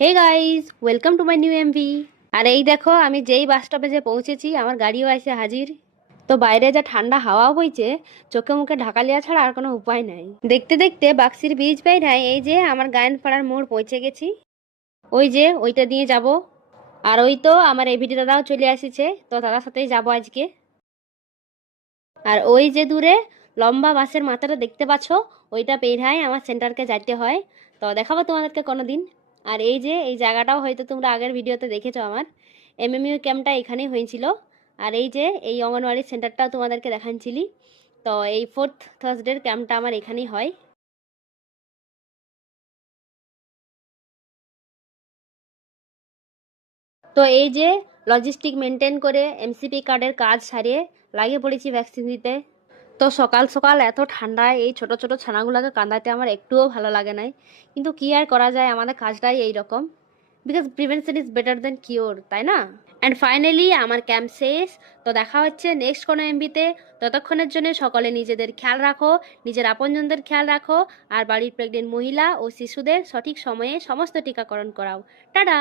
Hey guys, welcome to my new MV. আর এই দেখো, আমি যেই বাস স্টপে যে পৌঁছেছি, আমার গাড়িও এসে হাজির। তো বাইরে যা ঠান্ডা হাওয়া বইছে, চোখে মুখে ঢাকা লিয়া ছাড়া আর কোনো উপায় নাই। দেখতে দেখতে বাক্সির বীজ পাই এই যে আমার গায়নপাড়ার মোড় পৌঁছে গেছি। ওই যে ওইটা দিয়ে যাব। আর ওই তো আমার এভিডি দাদাও চলে আসিছে, তো দাদার সাথেই যাব আজকে। আর ওই যে দূরে লম্বা বাসের মাথাটা দেখতে পাচ্ছ, ওইটা পেরহাই আমার সেন্টারকে যাইতে হয়। তো দেখাবো তোমাদেরকে কোনোদিন। আর এই যে এই জায়গাটাও হয়তো তোমরা আগের ভিডিওতে দেখেছো, আমার এমএমইউ ক্যাম্পটা এখানেই হয়েছিল। আর এই যে এই অঙ্গনওয়াড়ি সেন্টারটাও তোমাদেরকে দেখাচ্ছিলি। তো এই 4th থার্সডের ক্যাম্পটা আমার এখানেই হয়। তো এই যে লজিস্টিক মেনটেন করে এমসিপি কার্ডের কাজ সারিয়ে লাগিয়ে পড়েছি ভ্যাকসিন দিতে। তো সকাল সকাল এত ঠান্ডায় এই ছোট ছোট ছানাগুলোকে কাঁদাতে আমার একটুও ভালো লাগে নাই, কিন্তু কি আর করা যায়, আমাদের কাজটাই এই রকম। Because prevention is better then cure, তাই না? অ্যান্ড ফাইনালি আমার ক্যাম্প শেষ। তো দেখা হচ্ছে নেক্সট কোনো এমবিতে। ততক্ষণের জন্য সকলে নিজেদের খেয়াল রাখো, নিজের আপনজনদের খেয়াল রাখো, আর বাড়ির প্রেগনেন্ট মহিলা ও শিশুদের সঠিক সময়ে সমস্ত টিকাকরণ করাও। টাটা।